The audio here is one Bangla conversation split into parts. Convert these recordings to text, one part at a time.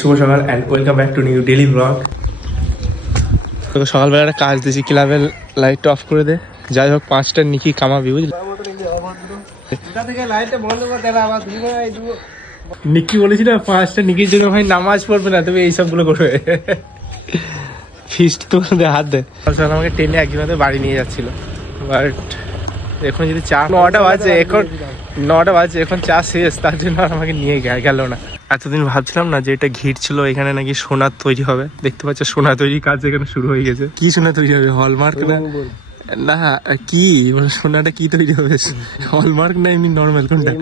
শুভ সকাল and welcome back to new daily blog. তোকে সকালবেলা একটা কাজ দিয়েছি, ক্লাবের লাইটটা অফ করে দে। যাই হোক 5টা নিকি কামাবি, বুঝলি? নিকি বলেছি না 5টা নিকির জন্য ভাই নামাজ পড়বে না, তবে এইসবগুলো করবে। ফিস্ট তো হাত দে। আমাকে টেনে একজনের বাড়ি নিয়ে যাচ্ছিল, বাট এখন যদি চা 9টা বাজে, এখন চা শেষ, তার জন্য আর আমাকে নিয়ে গেল না। এতদিন ভাবছিলাম না যে এটা ঘিট ছিল, এখানে নাকি সোনার তৈরি হবে। দেখতে পাচ্ছ সোনা তৈরির কাজ এখানে শুরু হয়ে গেছে। কি সোনা তৈরি হবে? হলমার্ক না কি মানে সোনাটা কি তৈরি হবে? হলমার্ক না এমনি নর্মাল? কোনটা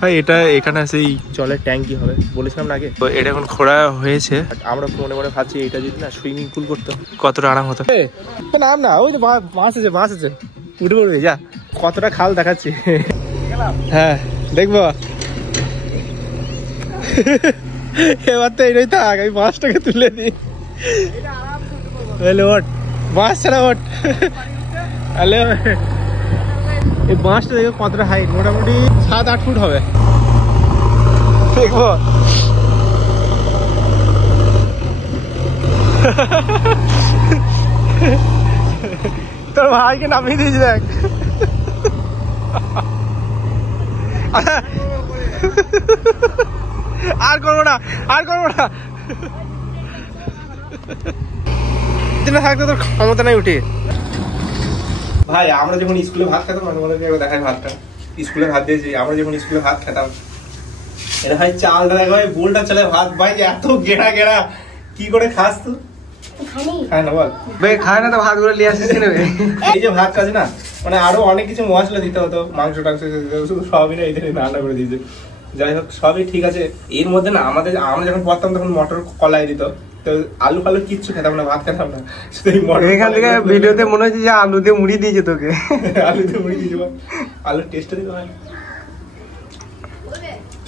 ভাই? এটা এখানে সেই জলের ট্যাঙ্কি হবে বলেছিলাম না আগে। তো এটা এখন খোঁড়া হয়েছে। আমরা মনে মনে ভাবছি এটা যদি না সুইমিং পুল করতো কতটা আরাম হতো। নাম না, ওই তো মাছ আছে উঠে পড়বে। যা কতটা খাল দেখাচ্ছি। হ্যাঁ দেখবো এবার তো এটাই থাক, আমি মাছটাকে তুলে দিই। ওট মাছ ছাড়া ওট। এই মাছটা দেখো কতটা হাইট, মোটামুটি 7-8 ফুট হবে। দেখবো তোর ভাইকে নামিয়ে দিয়েছি দেখ। আর করবো না থাকতে তোর ক্ষমতা নাই উঠে। ভাই আমরা যখন স্কুলে ভাত খেতাম, দেখায় ভাতটা স্কুলে ভাত দিয়েছি, আমরা যখন স্কুলে ভাত খেতাম, এটা ভাই চালটা দেখো, গোলটা চলে ভাত ভাই এত গেড়া কি করে খাস তুই? খায় না বল? খায় না তো ভাত গুলো নিয়ে আসিস। এই যে ভাত কাজ না, মানে আরো অনেক কিছু মশলা দিতে হতো, মাংস টাংস শুধু সবই না এদের রান্না করে দিয়েছে। যাই হোক সবই ঠিক আছে। এর মধ্যে না আমরা যখন পড়তাম তখন মটর কলাই দিত, তো আলু ফালু কিচ্ছু খেতাম না, ভাত খেতাম না। এখান থেকে ভিডিওতে মনে হচ্ছে যে আলু দিয়ে মুড়ি দিয়েছে তোকে। আলু দিয়ে মুড়ি দিয়েছে, আলুর টেস্টটা দিতে হয়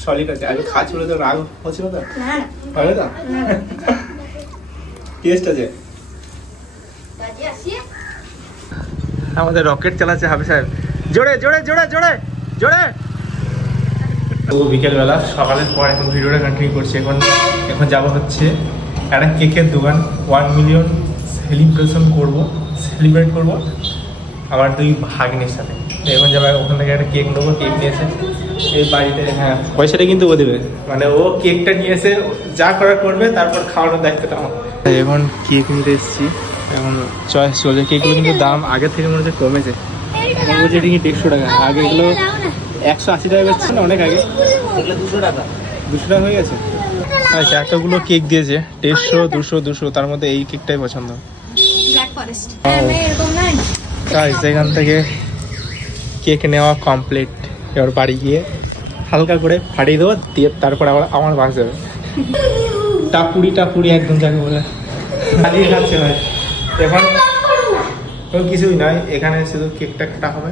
সলিড আছে। আলু খাচ্ছি বলে তো রাগ হচ্ছিল তো, হবে তো টেস্ট আছে। আমাদের রকেট চালাচ্ছে হাবি সাহেব, জোরে জোরে জোরে জোরে জোরে। তো বিকেলবেলা সকালের পর এখন ভিডিওটা কন্টিনিউ করছি। এখন যাবো হচ্ছে একটা কেকের দোকান, 1 মিলিয়ন সেলিব্রেট করবো আমার 2 ভাগ্নের সাথে। এখন যাবো ওখান থেকে একটা কেক নেবো। কেক নিয়েছে এই বাড়িতে, হ্যাঁ পয়সাটা কিন্তু ও দেবে, মানে ও কেকটা নিয়ে এসে যা করার করবে, তারপর খাওয়ানোর দায়িত্বটা আমার। এখন কেক নিতে এসেছি, এখন চয়েস চলছে। কেকগুলো কিন্তু দাম আগের থেকে মনে হচ্ছে কমেছে। এখন বলছে এটা কি 150 টাকা, আগে এগুলো 180 টাকা বেচছে না, অনেক আগে 200 টাকা হয়ে গেছে। আচ্ছা এতগুলো কেক দিয়েছে, 150, 200, তার মধ্যে এই কেকটাই পছন্দ। এখান থেকে কেক নেওয়া কমপ্লিট। এবার বাড়ি গিয়ে হালকা করে ফাটিয়ে দেবো, দিয়ে তারপর আবার আমার বাস যাবে। টাপুরি একদম যাকে বলে হারিয়ে খাচ্ছে ভাই। এখন কিছুই নয়, এখানে শুধু কেকটা কাটা হবে,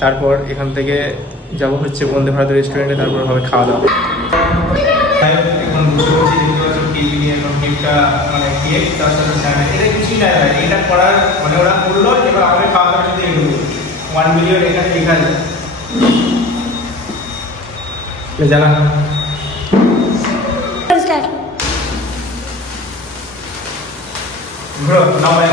তারপর এখান থেকে যাবো হচ্ছে বন্দে ভারত রেস্টুরেন্টে, তারপর হবে খাওয়া দাওয়া। এখন কেকটা মানে কেক তার সাথে এটা কিছুই নাই, এটা করার মানে ওরা করলো, এবার আমাকে খাওয়া দাওয়ার সাথে 1 মিলিয়ন এখানে লেখা আছে। জানা bro now I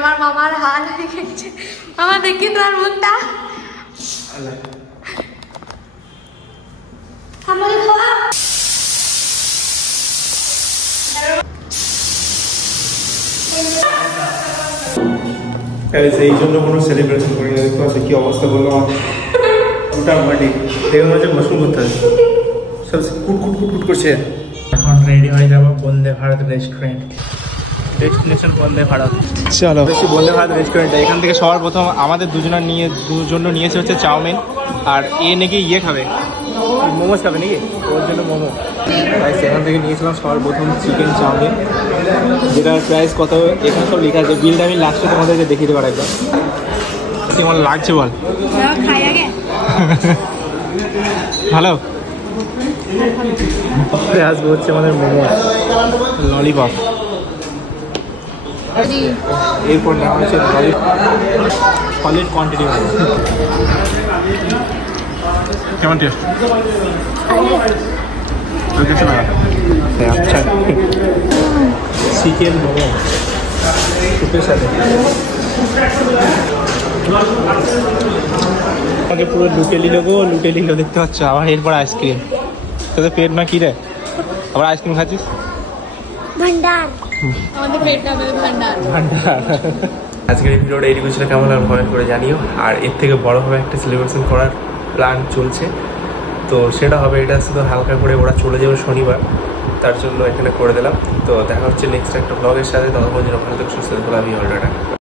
আমার মামার হাল হয়ে গেছে। মামা দেখি তোর মুখটা, সেই জন্য কোনো সেলিব্রেশন করি না। দেখতে পাচ্ছি কি অবস্থা করলো আমার, মোটামুটি দেখে মনে হচ্ছে মশরুম করতে হবে, সব কুট করছে। এখন রেডি হয়ে যাবো বন্দে ভারত রেস্টুরেন্ট, ডেস্টিনেশন বন্দে ভারত। চলো বেশি বন্দে ভারত রেস্টুরেন্টে। এখান থেকে সবার প্রথম আমাদের দুজন নিয়েছে হচ্ছে চাউমিন, আর এ নাকি খাবে মোমোস খাবে নাকি, ওর জন্য মোমো। তাই সেখান থেকে নিয়েছিলাম সবার প্রথম চিকেন চাউমিন, যেটার প্রাইস কত এখানে সব লেখা আছে। বিলটা আমি লাস্টে তোমাদেরকে দেখিয়ে দেবো একবার। কেমন লাগছে বল? খাই আগে। ভালো। আসবো হচ্ছে আমাদের মোমো ললিপপ। এরপর নেওয়া হচ্ছে সলিড কোয়ান্টিটি। কেমন টেস্ট? আচ্ছা, চিকেন মোমো স্যুপের সাথে আমাকে পুরো লুটে নিল গো, লুটে নিল। দেখতে পাচ্ছ আবার এরপর আইসক্রিম। তোদের পেট না কি রে, আবার আইসক্রিম খাচ্ছিস? ভান্ডার, আমাদের পেট না ভান্ডার। আজকের এই ভিডিওটা এইটুকু ছিল। কেমন লাগলো কমেন্ট করে জানিও। আর এর থেকে বড়োভাবে একটা সেলিব্রেশন করার প্ল্যান চলছে, তো সেটা হবে। এটা শুধু হালকা করে ওরা চলে যাবে শনিবার, তার জন্য এখানে করে দিলাম। তো দেখা হচ্ছে নেক্সট একটা ব্লগের সাথে। ততক্ষণ যেন ভালো থেকে সুস্থ থাকো। আমি অলরেডি